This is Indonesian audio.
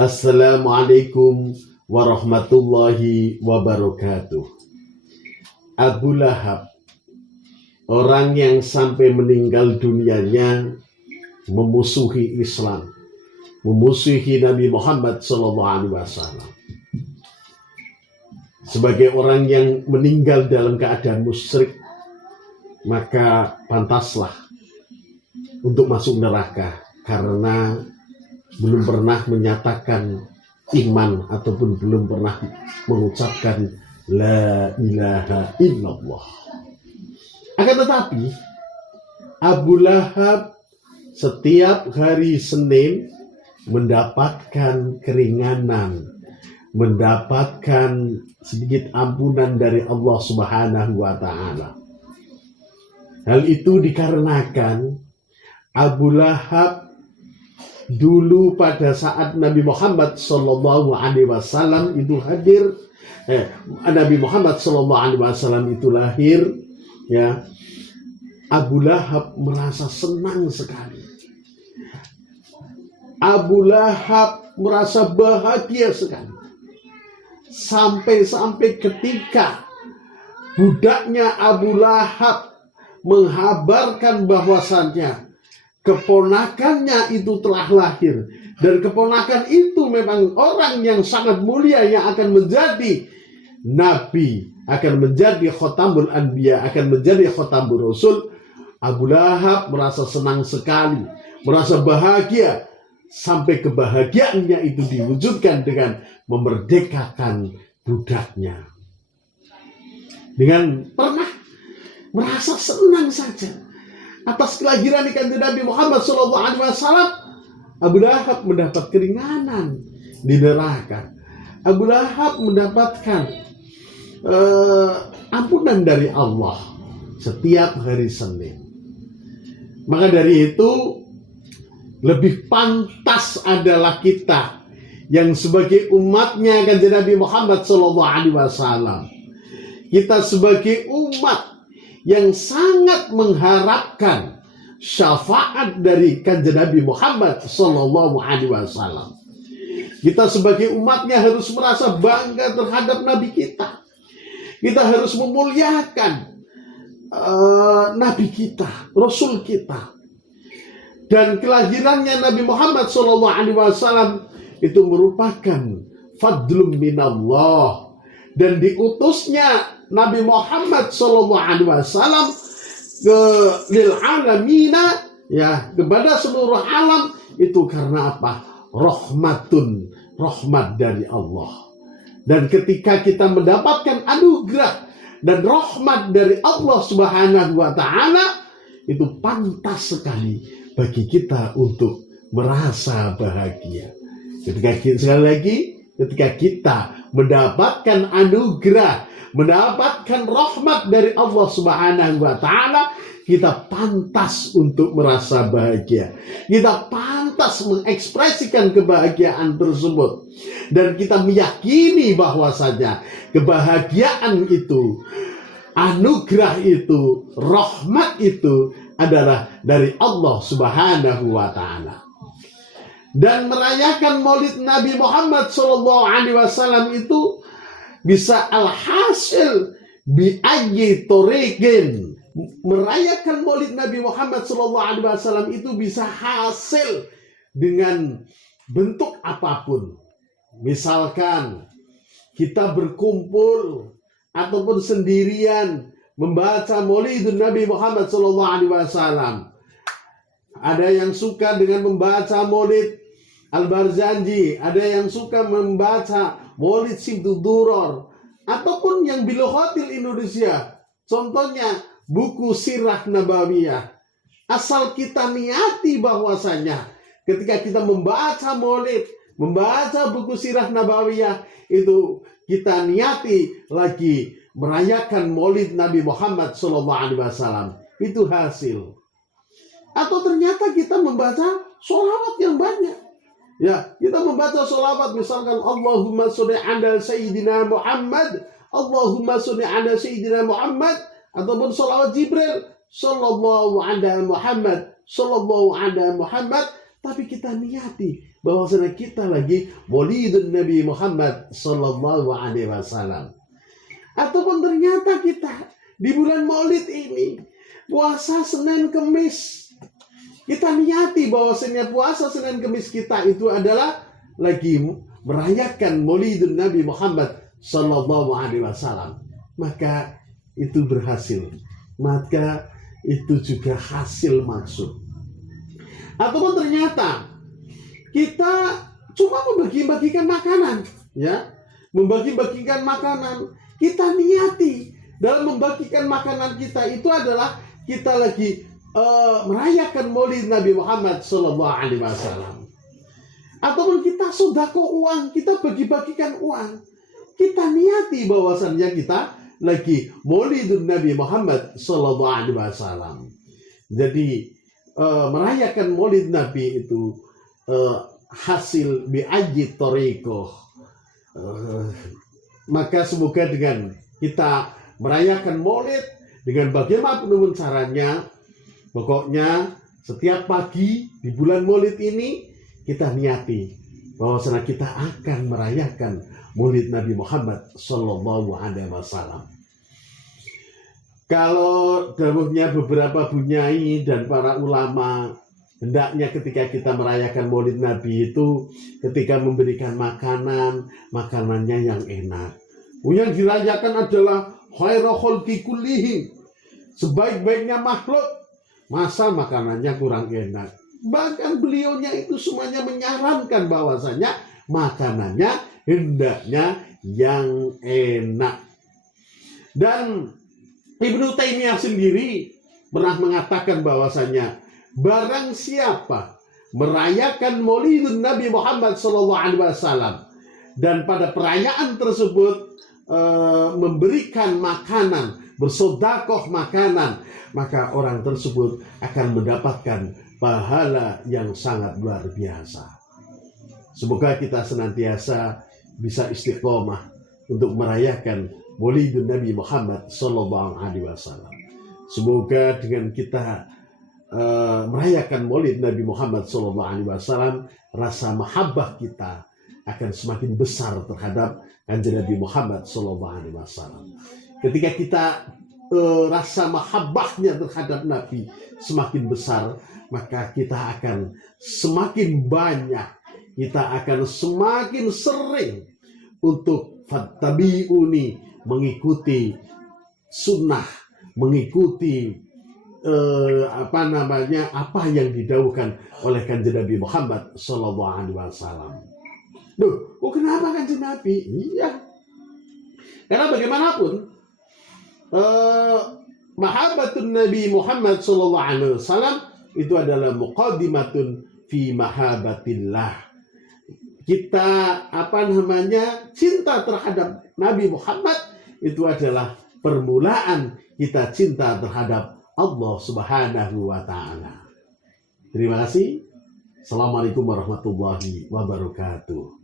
Assalamualaikum warahmatullahi wabarakatuh. Abu Lahab, orang yang sampai meninggal dunianya memusuhi Islam, memusuhi Nabi Muhammad SAW. Sebagai orang yang meninggal dalam keadaan musyrik, maka pantaslah untuk masuk neraka karena belum pernah menyatakan iman ataupun belum pernah mengucapkan la ilaha illallah. Akan tetapi Abu Lahab setiap hari Senin mendapatkan keringanan, mendapatkan sedikit ampunan dari Allah Subhanahu wa Ta'ala. Hal itu dikarenakan Abu Lahab dulu pada saat Nabi Muhammad SAW itu hadir, Nabi Muhammad SAW itu lahir, ya, Abu Lahab merasa senang sekali. Abu Lahab merasa bahagia sekali. Sampai ketika budaknya Abu Lahab menghabarkan bahwasannya keponakannya itu telah lahir, dan keponakan itu memang orang yang sangat mulia yang akan menjadi nabi, akan menjadi khotamul anbiya, akan menjadi khotamul rasul. Abu Lahab merasa senang sekali, merasa bahagia, sampai kebahagiaannya itu diwujudkan dengan memerdekakan budaknya. Dengan pernah merasa senang saja atas kelahiran ikan Nabi Muhammad SAW, Abu Lahab mendapat keringanan di neraka. Abu Lahab mendapatkan ampunan dari Allah setiap hari Senin. Maka dari itu lebih pantas adalah kita yang sebagai umatnya kan Nabi Muhammad SAW. Kita sebagai umat yang sangat mengharapkan syafaat dari kanjeng Nabi Muhammad SAW. Kita sebagai umatnya harus merasa bangga terhadap Nabi kita. Kita harus memuliakan Nabi kita, Rasul kita. Dan kelahirannya Nabi Muhammad SAW itu merupakan fadlum minallah, dan diutusnya Nabi Muhammad SAW ke lil alamina, ya, kepada seluruh alam, itu karena apa? Rahmat dari Allah. Dan ketika kita mendapatkan anugerah dan rahmat dari Allah Subhanahu wa Ta'ala, itu pantas sekali bagi kita untuk merasa bahagia. Ketika kita mendapatkan anugerah, mendapatkan rahmat dari Allah Subhanahu wa Ta'ala, kita pantas untuk merasa bahagia. Kita pantas mengekspresikan kebahagiaan tersebut. Dan kita meyakini bahwasanya kebahagiaan itu, anugerah itu, rahmat itu adalah dari Allah Subhanahu wa Ta'ala. Dan merayakan Maulid Nabi Muhammad SAW itu bisa alhasil bi'ayyi torikin. Merayakan Maulid Nabi Muhammad SAW itu bisa hasil dengan bentuk apapun. Misalkan kita berkumpul ataupun sendirian membaca Maulid Nabi Muhammad SAW. Ada yang suka dengan membaca Maulid Al-Barzanji, ada yang suka membaca Maulid Simtuduror, ataupun yang biloghatil Indonesia, contohnya buku Sirah Nabawiyah. Asal kita niati bahwasanya ketika kita membaca Maulid, membaca buku Sirah Nabawiyah, itu kita niati lagi merayakan Maulid Nabi Muhammad SAW, itu hasil. Atau ternyata kita membaca sholawat yang banyak. Ya, kita membaca sholawat, misalkan Allahumma sholli ala Sayyidina Muhammad, Allahumma sholli ala Sayyidina Muhammad, ataupun sholawat Jibril, Sallallahu ala Muhammad, Sallallahu ala Muhammad, tapi kita niati bahwasanya kita lagi Maulidun Nabi Muhammad Sallallahu Alaihi Wasallam. Ataupun ternyata kita di bulan Maulid ini puasa Senin Kemis, kita niati bahwasanya puasa Senin Kemis kita itu adalah lagi merayakan Maulidun Nabi Muhammad Sallallahu Alaihi Wasallam, maka itu berhasil, maka itu juga hasil maksud. Ataupun ternyata kita cuma membagi-bagikan makanan, ya, membagi-bagikan makanan, kita niati dalam membagikan makanan kita itu adalah kita lagi merayakan Maulid Nabi Muhammad Sallallahu Alaihi Wasallam. Ataupun kita sedekah uang, kita bagi-bagikan uang, kita niati bahwasannya kita lagi Maulidun Nabi Muhammad Sallallahu Alaihi Wasallam. Jadi merayakan Maulid Nabi itu hasil bi'aji torikoh. Maka semoga dengan kita merayakan Maulid dengan bagaimanapun caranya, pokoknya setiap pagi di bulan Maulid ini kita niati bahwasanya kita akan merayakan Maulid Nabi Muhammad Sallallahu Alaihi Wasallam. Kalau dawuhnya beberapa bunyai dan para ulama, hendaknya ketika kita merayakan Maulid Nabi itu ketika memberikan makanan, makanannya yang enak. Yang dirayakan adalah khairu khalqi kullihim, sebaik-baiknya makhluk, masa makanannya kurang enak. Bahkan beliaunya itu semuanya menyarankan bahwasanya makanannya hendaknya yang enak. Dan Ibnu Taimiyah sendiri pernah mengatakan bahwasanya barang siapa merayakan Maulidun Nabi Muhammad Sallallahu Alaihi Wasallam dan pada perayaan tersebut memberikan makanan, bersedekah makanan, maka orang tersebut akan mendapatkan pahala yang sangat luar biasa. Semoga kita senantiasa bisa istiqomah untuk merayakan Maulidun Nabi Muhammad Sallallahu Alaihi Wasallam. Semoga dengan kita merayakan Maulid Nabi Muhammad Sallallahu Alaihi Wasallam, rasa mahabbah kita akan semakin besar terhadap Kanjeng Nabi Muhammad Sallallahu Alaihi Wasallam. Ketika kita rasa mahabbahnya terhadap Nabi semakin besar, maka kita akan semakin banyak, kita akan semakin sering untuk fattabi'uni, mengikuti sunnah, mengikuti apa yang didahulukan oleh Kanjeng Nabi Muhammad Sallallahu Alaihi Wasallam. Duh, kenapa Kanjeng Nabi? Iya, karena bagaimanapun mahabbatun Nabi Muhammad Sallallahu Alaihi Wasallam itu adalah muqaddimatun fi mahabbatillah. Kita cinta terhadap Nabi Muhammad itu adalah permulaan kita cinta terhadap Allah Subhanahu wa Ta'ala. Terima kasih. Assalamualaikum warahmatullahi wabarakatuh.